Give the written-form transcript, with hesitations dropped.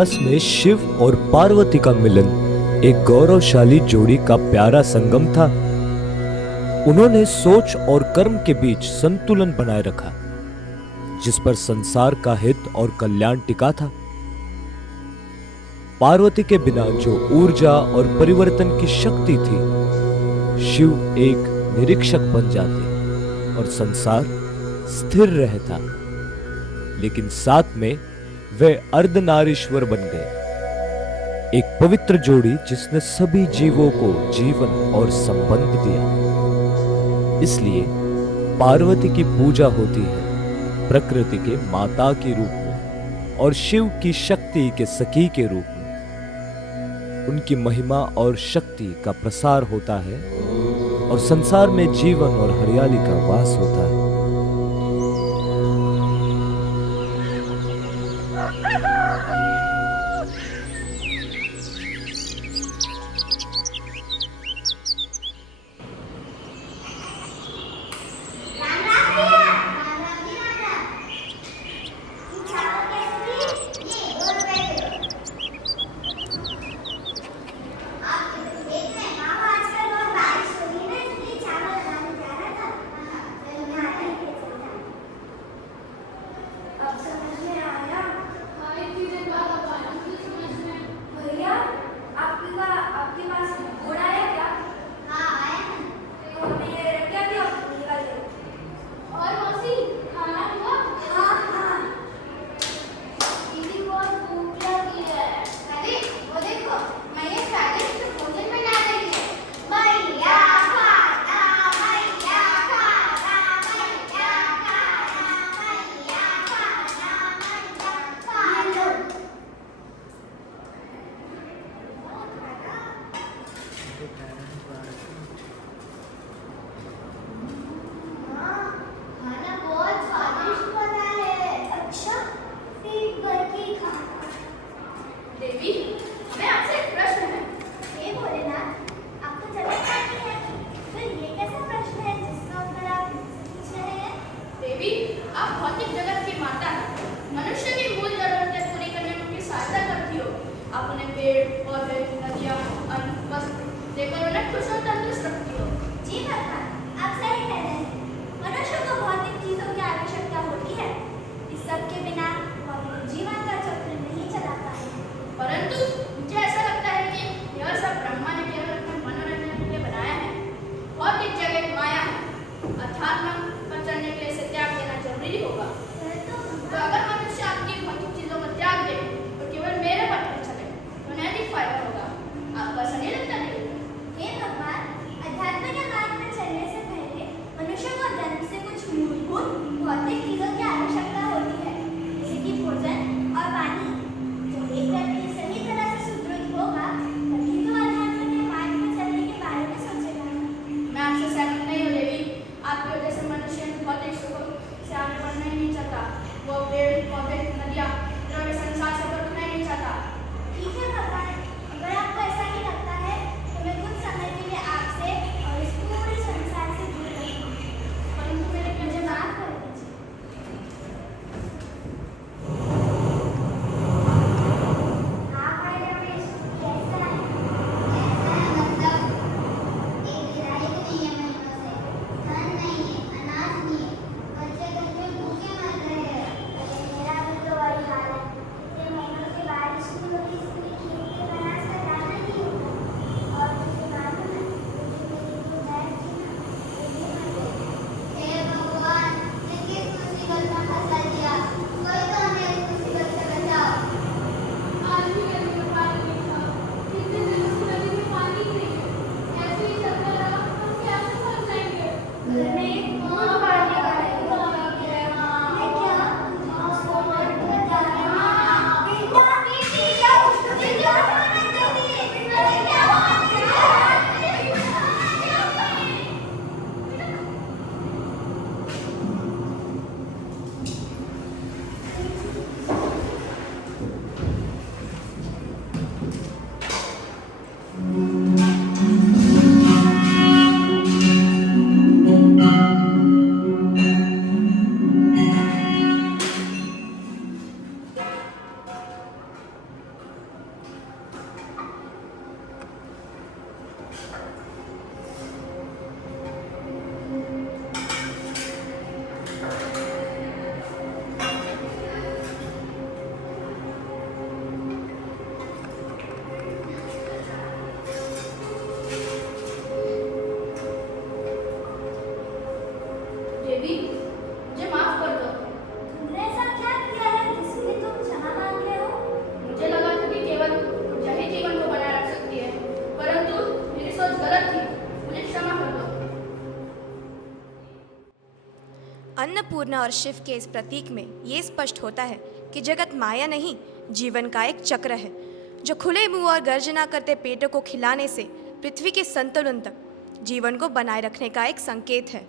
इतिहास में शिव और पार्वती का मिलन एक गौरवशाली जोड़ी का प्यारा संगम था। उन्होंने सोच और कर्म के बीच संतुलन बनाए रखा, जिस पर संसार का हित और कल्याण टिका था। पार्वती के बिना जो ऊर्जा और परिवर्तन की शक्ति थी, शिव एक निरीक्षक बन जाते और संसार स्थिर रहता। लेकिन साथ में वे अर्धनारीश्वर बन गए, एक पवित्र जोड़ी जिसने सभी जीवों को जीवन और संबंध दिया। इसलिए पार्वती की पूजा होती है प्रकृति के माता के रूप में और शिव की शक्ति के सखी के रूप में। उनकी महिमा और शक्ति का प्रसार होता है और संसार में जीवन और हरियाली का वास होता है। फायदा होगा। अन्नपूर्णा और शिव के इस प्रतीक में ये स्पष्ट होता है कि जगत माया नहीं, जीवन का एक चक्र है जो खुले मुंह और गर्जना करते पेटों को खिलाने से पृथ्वी के संतुलन तक जीवन को बनाए रखने का एक संकेत है।